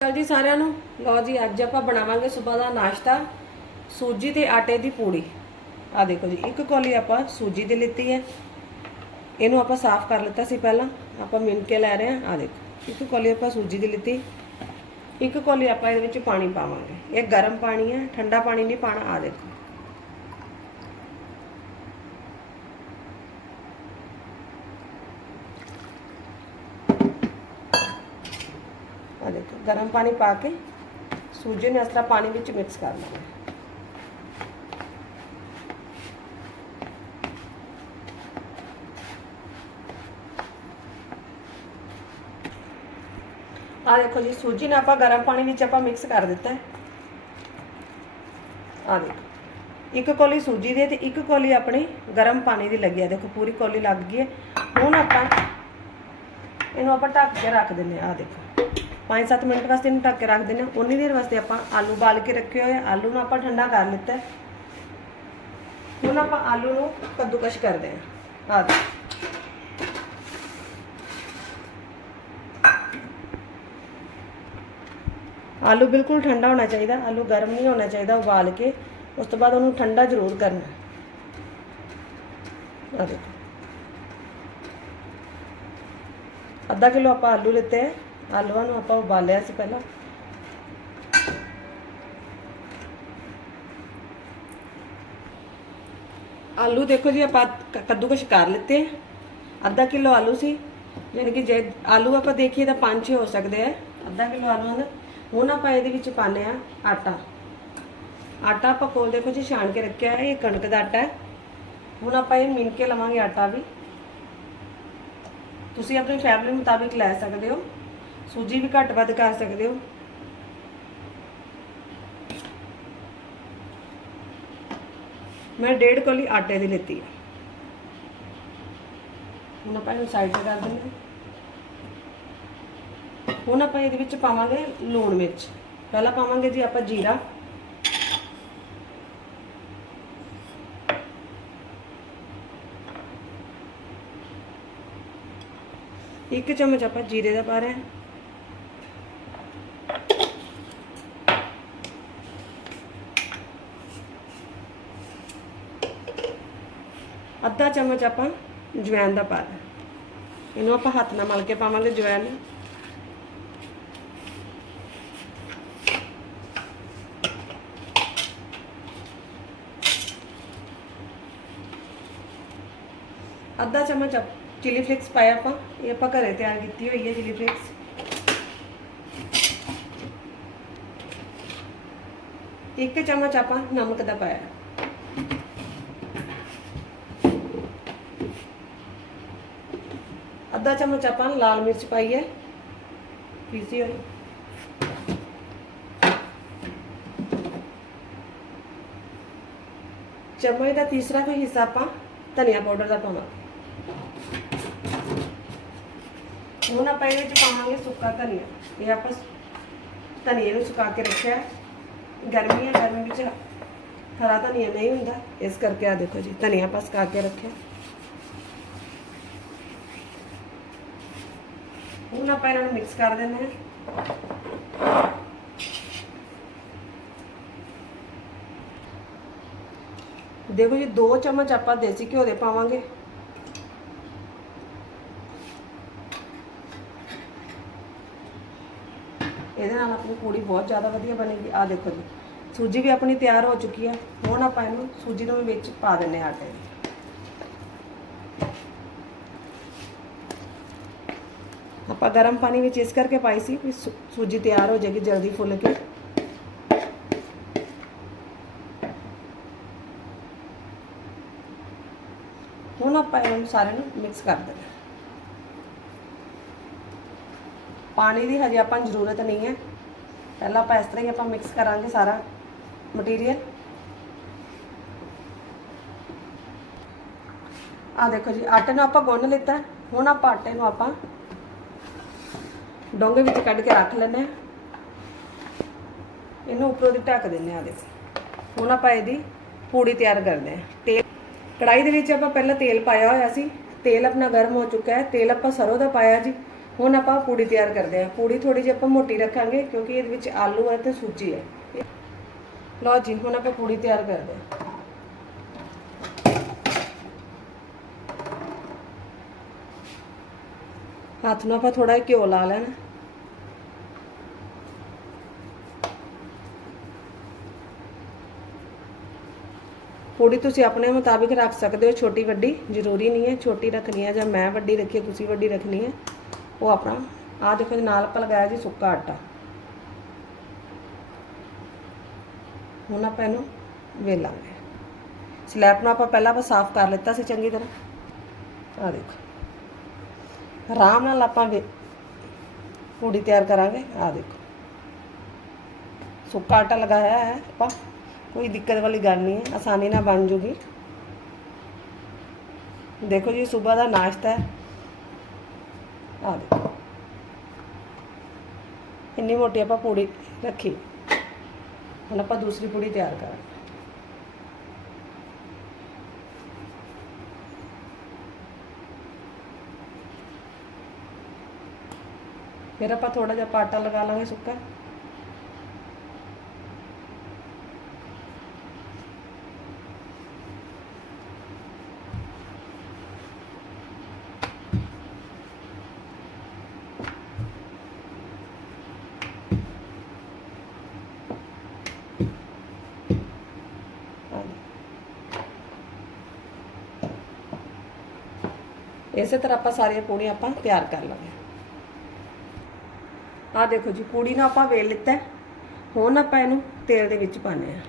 ਚਲ ਜੀ ਸਾਰਿਆਂ ਨੂੰ। ਲਓ ਜੀ, ਅੱਜ ਆਪਾਂ ਬਣਾਵਾਂਗੇ ਸਵੇਰ ਦਾ ਨਾਸ਼ਤਾ, ਸੂਜੀ ਤੇ ਆਟੇ ਦੀ ਪੂੜੀ। ਆ ਦੇਖੋ ਜੀ, ਇੱਕ ਕੌਲੀ ਆਪਾਂ ਸੂਜੀ ਦੀ ਲਿੱਤੀ ਹੈ। ਇਹਨੂੰ ਆਪਾਂ ਸਾਫ਼ ਕਰ ਲਿੱਤਾ ਸੀ ਪਹਿਲਾਂ। ਆਪਾਂ ਮਿਣ ਕੇ ਲੈ ਰਹੇ ਹਾਂ। ਆ ਦੇਖੋ, ਇੱਕ ਕੌਲੀ ਆਪਾਂ ਸੂਜੀ ਦੀ ਲਿੱਤੀ। ਇੱਕ ਕੌਲੀ ਆਪਾਂ ਇਹਦੇ ਵਿੱਚ ਪਾਣੀ ਪਾਵਾਂਗੇ। ਇਹ ਗਰਮ ਪਾਣੀ ਹੈ, ਠੰਡਾ ਪਾਣੀ ਨਹੀਂ ਪਾਣਾ ਆ ਦੇਖੋ। ਗਰਮ ਪਾਣੀ ਪਾ ਕੇ ਸੂਜੀ ਨੂੰ ਇਸ ਤਰ੍ਹਾਂ ਪਾਣੀ ਵਿੱਚ ਮਿਕਸ ਕਰ ਲੈਣਾ ਆ ਦੇਖੋ ਜੀ ਸੂਜੀ ਨੂੰ ਆਪਾਂ ਗਰਮ ਪਾਣੀ ਵਿੱਚ ਆਪਾਂ ਮਿਕਸ ਕਰ ਦਿੱਤਾ ਹੈ ਆ ਦੇਖੋ ਇੱਕ ਕੋਲੀ ਸੂਜੀ ਦੀ ਹੈ ਤੇ ਇੱਕ ਕੋਲੀ ਆਪਣੀ ਗਰਮ ਪਾਣੀ ਦੀ ਲੱਗੀ ਹੈ ਦੇਖੋ ਪੂਰੀ ਕੋਲੀ ਲੱਗ ਗਈ ਹੈ ਹੁਣ ਆਪਾਂ ਇਹਨੂੰ ਆਪਾਂ ਢੱਕ ਕੇ ਰੱਖ ਦਿੰਦੇ ਆ ਦੇਖੋ 5-7 ਮਿੰਟ ਵਾਸਤੇ ਇਹਨੂੰ ਢੱਕ ਕੇ ਰੱਖ ਦਿੰਦੇ ਹਾਂ ਉਨੀ ਦੇਰ ਵਾਸਤੇ ਆਪਾਂ ਆਲੂ ਬਾਲ ਕੇ ਰੱਖੇ ਹੋਏ ਆ। ਆਲੂ ਨੂੰ ਆਪਾਂ ਠੰਡਾ ਕਰ ਲਿੱਤਾ ਹੈ। ਹੁਣ ਆਪਾਂ ਆਲੂ ਨੂੰ ਕੱਦੂਕਸ਼ ਕਰਦੇ ਹਾਂ ਆ ਦੇਖੋ ਆਲੂ ਬਿਲਕੁਲ ਠੰਡਾ ਹੋਣਾ ਚਾਹੀਦਾ ਆਲੂ ਗਰਮ ਨਹੀਂ ਹੋਣਾ ਚਾਹੀਦਾ ਉਬਾਲ ਕੇ ਉਸ ਤੋਂ ਬਾਅਦ ਉਹਨੂੰ ਠੰਡਾ ਜ਼ਰੂਰ ਕਰਨਾ ਆ ਦੇਖੋ ਅੱਧਾ ਕਿਲੋ ਆਪਾਂ ਆਲੂ ਲਿੱਤੇ ਹੈ ਆਲੂਆਂ ਨੂੰ ਆਪਾਂ ਉਬਾਲਿਆ ਸੀ ਪਹਿਲਾਂ। ਆਲੂ ਦੇਖੋ ਜੀ, ਆਪਾਂ ਕੱਦੂਕਸ਼ ਕਰ ਲਿੱਤੇ। ਅੱਧਾ ਕਿਲੋ ਆਲੂ ਸੀ। ਯਾਨੀ ਕਿ ਜੇ ਆਲੂ ਆਪਾਂ ਦੇਖੀਏ ਤਾਂ ਪੰਜ ਛੇ ਹੋ ਸਕਦੇ ਆ। ਅੱਧਾ ਕਿਲੋ ਆਲੂ ਦਾ। ਹੁਣ ਆਪਾਂ ਇਹਦੇ ਵਿੱਚ ਪਾਣੇ ਆ ਆਟਾ। ਆਟਾ ਆਪਾਂ ਕੋਲ ਦੇਖੋ ਜੀ, ਛਾਣ ਕੇ ਰੱਖਿਆ ਹੈ, ਇਹ ਕਣਕ ਦਾ ਆਟਾ ਹੈ। ਹੁਣ ਆਪਾਂ ਇਹ ਮਿਣ ਕੇ ਲਵਾਂਗੇ ਆਟਾ ਵੀ। ਤੁਸੀਂ ਆਪਣੀ ਫੈਮਿਲੀ ਮੁਤਾਬਿਕ ਲੈ ਸਕਦੇ ਹੋ। ਸੂਜੀ ਵੀ ਘੱਟ ਵੱਧ ਕਰ ਸਕਦੇ ਹੋ ਮੈਂ ਡੇਢ ਕੋਲੀ ਆਟੇ ਦੀ ਲਿੱਤੀ ਹੈ ਹੁਣ ਆਪਾਂ ਇਹਨੂੰ ਸਾਈਡ ਤੇ ਕਰ ਦਿੰਦੇ ਹਾਂ ਹੁਣ ਆਪਾਂ ਇਹਦੇ ਵਿੱਚ ਪਾਵਾਂਗੇ ਲੂਣ ਮਿਰਚ ਪਹਿਲਾਂ ਪਾਵਾਂਗੇ ਜੀ ਆਪਾਂ ਜੀਰਾ ਇੱਕ ਚਮਚ ਆਪਾਂ ਜੀਰੇ ਦਾ ਪਾ ਰਹੇ ਹਾਂ ਅੱਧਾ ਚਮਚ ਆਪਾਂ ਜਵੈਨ ਦਾ ਪਾ ਰਹੇ ਹਾਂ। ਇਹਨੂੰ ਆਪਾਂ ਹੱਥ ਨਾਲ ਮਲ ਕੇ ਪਾਵਾਂਗੇ ਜਵੈਨ ਨੂੰ ਅੱਧਾ ਚਮਚ ਚਿਲੀ ਫਲੇਕਸ ਪਾਇਆ ਆਪਾਂ ਇਹ ਆਪਾਂ ਘਰੇ ਤਿਆਰ ਕੀਤੀ ਹੋਈ ਹੈ ਚਿਲੀ ਫਲੇਕਸ ਇੱਕ ਚਮਚ ਆਪਾਂ ਨਮਕ ਦਾ ਪਾਇਆ ਅੱਧਾ ਚਮਚ ਆਪਾਂ ਲਾਲ ਮਿਰਚ ਪਾਈ ਹੈ ਪੀਸੀ ਹੋਈ ਚਮਚ ਦਾ ਤੀਸਰਾ ਕੋਈ ਹਿੱਸਾ ਆਪਾਂ ਧਨੀਆ ਪਾਊਡਰ ਦਾ ਪਾਵਾਂਗੇ ਹੁਣ ਆਪਾਂ ਇਹਦੇ ਵਿੱਚ ਪਾਵਾਂਗੇ ਸੁੱਕਾ ਧਨੀਆ ਇਹ ਆਪਾਂ ਧਨੀਏ ਨੂੰ ਸੁਕਾ ਕੇ ਰੱਖਿਆ ਹੈ। ਗਰਮੀ ਹੈ ਗਰਮੀ ਵਿੱਚ ਹਰਾ ਧਨੀਆ ਨਹੀਂ ਹੁੰਦਾ ਇਸ ਕਰਕੇ ਆ ਦੇਖੋ ਜੀ ਧਨੀਆ ਆਪਾਂ ਸੁਕਾ ਕੇ ਰੱਖਿਆ ਹੁਣ ਆਪਾਂ ਇਹਨਾਂ ਨੂੰ ਮਿਕਸ ਕਰ ਦਿੰਦੇ ਹਾਂ ਦੇਖੋ ਜੀ 2 ਚਮਚ ਆਪਾਂ ਦੇਸੀ ਘਿਓ ਦੇ ਪਾਵਾਂਗੇ ਇਹਦੇ ਨਾਲ ਆਪਣੀ ਪੂੜੀ ਬਹੁਤ ਜ਼ਿਆਦਾ ਵਧੀਆ ਬਣੇਗੀ ਆ ਦੇਖੋ ਜੀ ਸੂਜੀ ਵੀ ਆਪਣੀ ਤਿਆਰ ਹੋ ਚੁੱਕੀ ਹੈ ਹੁਣ ਆਪਾਂ ਇਹਨੂੰ ਸੂਜੀ ਨੂੰ ਵੀ ਵਿੱਚ ਪਾ ਦਿੰਨੇ ਹਾਂ ਆਟੇ ਦੇ ਆਪਾਂ ਗਰਮ ਪਾਣੀ ਵਿੱਚ ਇਸ ਕਰਕੇ ਪਾਈ ਸੀ ਵੀ ਸੂ- ਸੂਜੀ ਤਿਆਰ ਹੋ ਜਾਏਗੀ ਜਲਦੀ ਫੁੱਲ ਕੇ। ਹੁਣ ਆਪਾਂ ਇਹਨਾਂ ਨੂੰ ਸਾਰੇ ਨੂੰ ਮਿਕਸ ਕਰ ਦੇਣਾ ਪਾਣੀ ਦੀ ਹਜੇ ਆਪਾਂ ਨੂੰ ਜ਼ਰੂਰਤ ਨਹੀਂ ਹੈ। ਪਹਿਲਾਂ ਆਪਾਂ ਇਸ ਤਰ੍ਹਾਂ ਹੀ ਆਪਾਂ ਮਿਕਸ ਕਰਾਂਗੇ ਸਾਰਾ ਮਟੀਰੀਅਲ ਆ ਦੇਖੋ ਜੀ, ਆਟੇ ਨੂੰ ਆਪਾਂ ਗੁੰਨ ਲਿੱਤਾ। ਹੁਣ ਆਪਾਂ ਆਟੇ ਨੂੰ ਆਪਾਂ ਡੋਂਗੇ ਵਿੱਚ ਕੱਢ ਕੇ ਰੱਖ ਲੈਂਦੇ ਹਾਂ। ਇਹਨੂੰ ਉੱਪਰੋਂ ਦੀ ਢੱਕ ਦਿੰਦੇ ਆ ਦੇਖੋ ਹੁਣ ਆਪਾਂ ਇਹਦੀ ਪੂੜੀ ਤਿਆਰ ਕਰਦੇ ਹਾਂ। ਤੇਲ ਕੜਾਈ ਦੇ ਵਿੱਚ ਆਪਾਂ ਪਹਿਲਾਂ ਤੇਲ ਪਾਇਆ ਹੋਇਆ ਸੀ। ਤੇਲ ਆਪਣਾ ਗਰਮ ਹੋ ਚੁੱਕਾ ਹੈ। ਤੇਲ ਆਪਾਂ ਸਰੋਂ ਦਾ ਪਾਇਆ ਜੀ। ਹੁਣ ਆਪਾਂ ਪੂੜੀ ਤਿਆਰ ਕਰਦੇ ਹਾਂ। ਪੂੜੀ ਥੋੜੀ ਜਿਹੀ ਆਪਾਂ ਮੋਟੀ ਰੱਖਾਂਗੇ ਕਿਉਂਕਿ ਇਹਦੇ ਵਿੱਚ ਆਲੂ ਹੈ ਤੇ ਸੂਜੀ ਹੈ। ਲਓ ਜੀ, ਹੁਣ ਆਪਾਂ ਪੂੜੀ ਤਿਆਰ ਕਰਦੇ ਹਾਂ। ਹੱਥ ਨੂੰ ਆਪਾਂ ਥੋੜਾ ਘਿਓ ਲਾ ਲੈਣਾ। ਪੂੜੀ ਤੁਸੀਂ ਆਪਣੇ ਮੁਤਾਬਿਕ ਰੱਖ ਸਕਦੇ ਹੋ, ਛੋਟੀ ਵੱਡੀ ਜ਼ਰੂਰੀ ਨਹੀਂ ਹੈ, ਛੋਟੀ ਰੱਖਣੀ ਹੈ ਜਾਂ ਮੈਂ ਵੱਡੀ ਰੱਖੀ ਤੁਸੀਂ ਵੱਡੀ ਰੱਖਣੀ ਹੈ। ਉਹ ਆਪਣਾ ਆ ਦੇਖੋ ਨਾਲ ਆਪਾਂ ਲਗਾਇਆ ਜੀ ਸੁੱਕਾ ਆਟਾ। ਹੁਣ ਆਪਾਂ ਇਹਨੂੰ ਵੇਲਾਂਗੇ। ਸਲੈਬ ਨੂੰ ਆਪਾਂ ਪਹਿਲਾਂ ਆਪਾਂ ਸਾਫ਼ ਕਰ ਲਿੱਤਾ ਸੀ ਚੰਗੀ ਤਰ੍ਹਾਂ। ਆ ਦੇਖੋ। ਆਰਾਮ ਨਾਲ ਆਪਾਂ ਪੂੜੀ ਤਿਆਰ ਕਰਾਂਗੇ। ਆ ਦੇਖੋ। ਸੁੱਕਾ ਆਟਾ ਲਗਾਇਆ ਹੈ ਆਪਾਂ। कोई दिक्कत वाली गल नहीं है, आसानी ना बन जूगी। देखो जी, सुबह का नाश्ता है। आ देखो। इन्नी मोटी आप पूड़ी रखी। हम आप दूसरी पूड़ी तैयार कर। फिर आप थोड़ा जहा आटा लगा लेंगे सुक्का। ਇਸੇ ਤਰ੍ਹਾਂ ਆਪਾਂ ਸਾਰੀਆਂ ਪੂੜੀਆਂ ਆਪਾਂ ਤਿਆਰ ਕਰ ਲਾਂਗੇ। ਆ ਦੇਖੋ ਜੀ, ਪੂੜੀ ਨੂੰ ਆਪਾਂ ਵੇਲ ਲਿੱਤਾ ਹੁਣ ਆਪਾਂ ਇਹਨੂੰ ਤੇਲ ਦੇ ਵਿੱਚ ਪਾਣੇ ਆ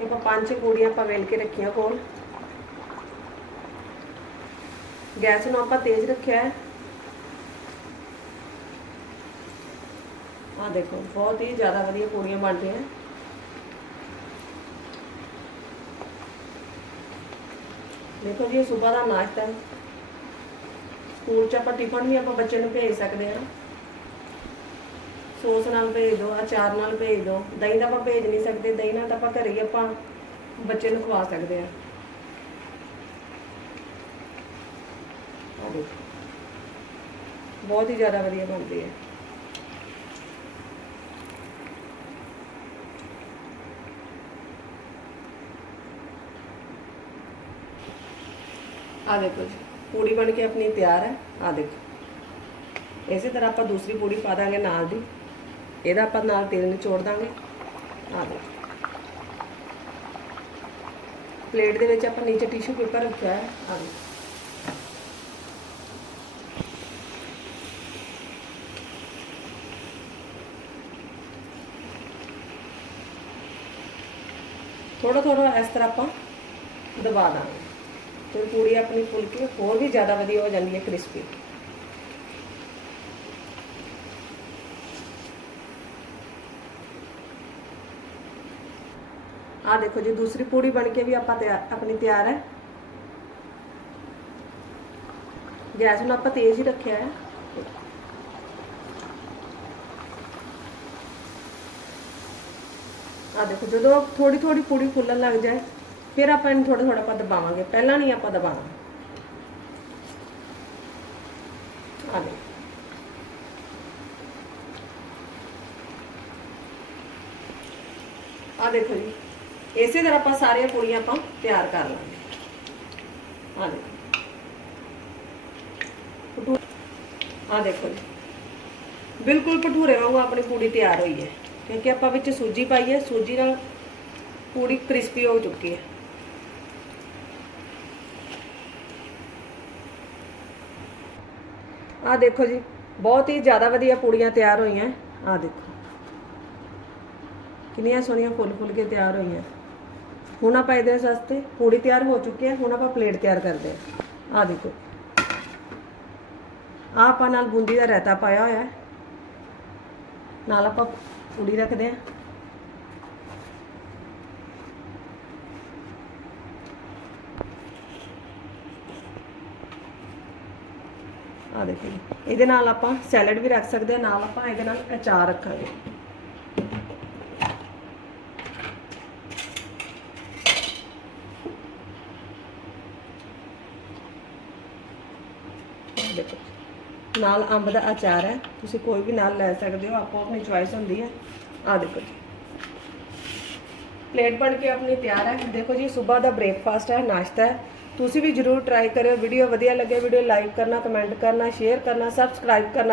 ਇਹ ਆਪਾਂ ਪੰਜ ਛੇ ਪੂੜੀਆਂ ਆਪਾਂ ਵੇਲ ਕੇ ਰੱਖੀਆਂ ਕੋਲ। ਗੈਸ ਨੂੰ ਆਪਾਂ ਤੇਜ਼ ਰੱਖਿਆ ਹੈ। ਆ ਦੇਖੋ, ਬਹੁਤ ਹੀ ਜ਼ਿਆਦਾ ਵਧੀਆ ਪੂੜੀਆਂ ਬਣ ਰਹੀਆਂ। ਦੇਖੋ ਜੀ, ਇਹ ਸਵੇਰ ਦਾ ਨਾਸ਼ਤਾ ਹੈ। ਸਕੂਲ ਚ ਆਪਾਂ ਟਿਫਨ ਵੀ ਆਪਾਂ ਬੱਚੇ ਨੂੰ ਭੇਜ ਸਕਦੇ ਹਾਂ। ਸੌਸ ਨਾਲ ਭੇਜ ਦਿਓ ਅਚਾਰ ਨਾਲ ਭੇਜ ਦਿਓ ਦਹੀਂ ਦਾ ਆਪਾਂ ਭੇਜ ਨਹੀਂ ਸਕਦੇ, ਦਹੀਂ ਨਾਲ ਤਾਂ ਆਪਾਂ ਘਰੇ ਹੀ ਆਪਾਂ ਬੱਚੇ ਨੂੰ ਖਵਾ ਸਕਦੇ ਹਾਂ। ਬਹੁਤ ਹੀ ਜ਼ਿਆਦਾ ਵਧੀਆ ਬਣਦੀ ਹੈ। ਆ ਦੇਖੋ ਜੀ ਪੂੜੀ ਬਣ ਕੇ ਆਪਣੀ ਤਿਆਰ ਹੈ ਆ ਦੇਖੋ ਇਸੇ ਤਰ੍ਹਾਂ ਆਪਾਂ ਦੂਸਰੀ ਪੂੜੀ ਪਾ ਦਾਂਗੇ ਨਾਲ ਦੀ ਇਹਦਾ ਆਪਾਂ ਨਾਲ ਤੇਲ ਨਿਚੋੜ ਦਾਂਗੇ ਆ ਦੇਖੋ ਪਲੇਟ ਦੇ ਵਿੱਚ ਆਪਾਂ ਨੀਚੇ ਟਿਸ਼ੂ ਪੇਪਰ ਰੱਖਿਆ ਹੈ ਆ ਦੇਖੋ ਥੋੜਾ ਥੋੜਾ ਇਸ ਤਰ੍ਹਾਂ ਆਪਾਂ ਦਬਾ ਦਾਂਗੇ ਤੇ ਪੂੜੀ ਆਪਣੀ ਫੁਲਕੀ ਹੋਰ ਵੀ ਜ਼ਿਆਦਾ ਵਧੀਆ ਹੋ ਜਾਂਦੀ ਹੈ ਕ੍ਰਿਸਪੀ ਆ ਦੇਖੋ ਜੀ ਦੂਸਰੀ ਪੂੜੀ ਬਣ ਕੇ ਵੀ ਆਪਾਂ ਤਿਆਰ ਆਪਣੀ ਤਿਆਰ ਹੈ ਗੈਸ ਨੂੰ ਆਪਾਂ ਤੇਜ਼ ਹੀ ਰੱਖਿਆ ਹੈ ਆ ਦੇਖੋ ਜਦੋਂ ਥੋੜੀ ਥੋੜੀ ਪੂੜੀ ਫੁੱਲਣ ਲੱਗ ਜਾਏ ਫਿਰ ਆਪਾਂ ਇਹਨੂੰ ਥੋੜਾ ਥੋੜਾ ਆਪਾਂ ਦਬਾਵਾਂਗੇ ਪਹਿਲਾਂ ਨਹੀਂ ਆਪਾਂ ਦਬਾਉਣਾ ਆ ਦੇਖੋ ਆ ਦੇਖੋ ਜੀ ਇਸੇ ਤਰ੍ਹਾਂ ਆਪਾਂ ਸਾਰੀਆਂ ਪੂੜੀਆਂ ਆਪਾਂ ਤਿਆਰ ਕਰ ਲਾਂਗੇ ਆ ਦੇਖੋ ਭਟੂ- ਆ ਦੇਖੋ ਜੀ ਬਿਲਕੁਲ ਭਟੂਰੇ ਵਾਂਗੂ ਆਪਣੀ ਪੂੜੀ ਤਿਆਰ ਹੋਈ ਹੈ ਕਿਉਂਕਿ ਆਪਾਂ ਵਿੱਚ ਸੂਜੀ ਪਾਈ ਹੈ ਸੂਜੀ ਨਾਲ ਪੂੜੀ ਕ੍ਰਿਸਪੀ ਹੋ ਚੁੱਕੀ ਹੈ ਆ ਦੇਖੋ ਜੀ ਬਹੁਤ ਹੀ ਜ਼ਿਆਦਾ ਵਧੀਆ ਪੂੜੀਆਂ ਤਿਆਰ ਹੋਈਆਂ ਆ ਦੇਖੋ ਕਿੰਨੀਆਂ ਸੋਹਣੀਆਂ ਫੁੱਲ ਫੁੱਲ ਕੇ ਤਿਆਰ ਹੋਈਆਂ ਹੁਣ ਆਪਾਂ ਇਹਦੇ ਵਾਸਤੇ ਪੂੜੀ ਤਿਆਰ ਹੋ ਚੁੱਕੀ ਹੈ ਹੁਣ ਆਪਾਂ ਪਲੇਟ ਤਿਆਰ ਕਰਦੇ ਹਾਂ ਆ ਦੇਖੋ ਆਹ ਆਪਾਂ ਨਾਲ ਬੂੰਦੀ ਦਾ ਰਾਇਤਾ ਪਾਇਆ ਹੋਇਆ ਹੈ ਨਾਲ ਆਪਾਂ ਪੂੜੀ ਰੱਖਦੇ ਹਾਂ ਆ ਦੇਖੋ ਜੀ। ਇਹਦੇ ਨਾਲ ਆਪਾਂ ਸੈਲਡ ਵੀ ਰੱਖ ਸਕਦੇ ਹਾਂ, ਨਾਲ ਆਪਾਂ ਇਹਦੇ ਨਾਲ ਅਚਾਰ ਰੱਖਾਂਗੇ। ਦੇਖੋ, ਨਾਲ ਅੰਬ ਦਾ ਅਚਾਰ ਹੈ। ਤੁਸੀਂ ਕੋਈ ਵੀ ਨਾਲ ਲੈ ਸਕਦੇ ਹੋ, ਆਪੋ ਆਪਣੀ ਚੁਆਇਸ ਹੁੰਦੀ ਹੈ। ਆ ਦੇਖੋ ਜੀ। ਪਲੇਟ ਬਣ ਕੇ ਆਪਣੀ ਤਿਆਰ ਹੈ। ਦੇਖੋ ਜੀ, ਸਵੇਰ ਦਾ ਬ੍ਰੇਕਫਾਸਟ ਹੈ, ਨਾਸ਼ਤਾ ਹੈ। ਤੁਸੀਂ ਵੀ ਜਰੂਰ ਟਰਾਈ ਕਰਿਓ ਵੀਡੀਓ ਵਧੀਆ ਲੱਗੇ ਵੀਡੀਓ ਲਾਈਕ ਕਰਨਾ ਕਮੈਂਟ ਕਰਨਾ ਸ਼ੇਅਰ ਕਰਨਾ ਸਬਸਕ੍ਰਾਈਬ ਕਰਨਾ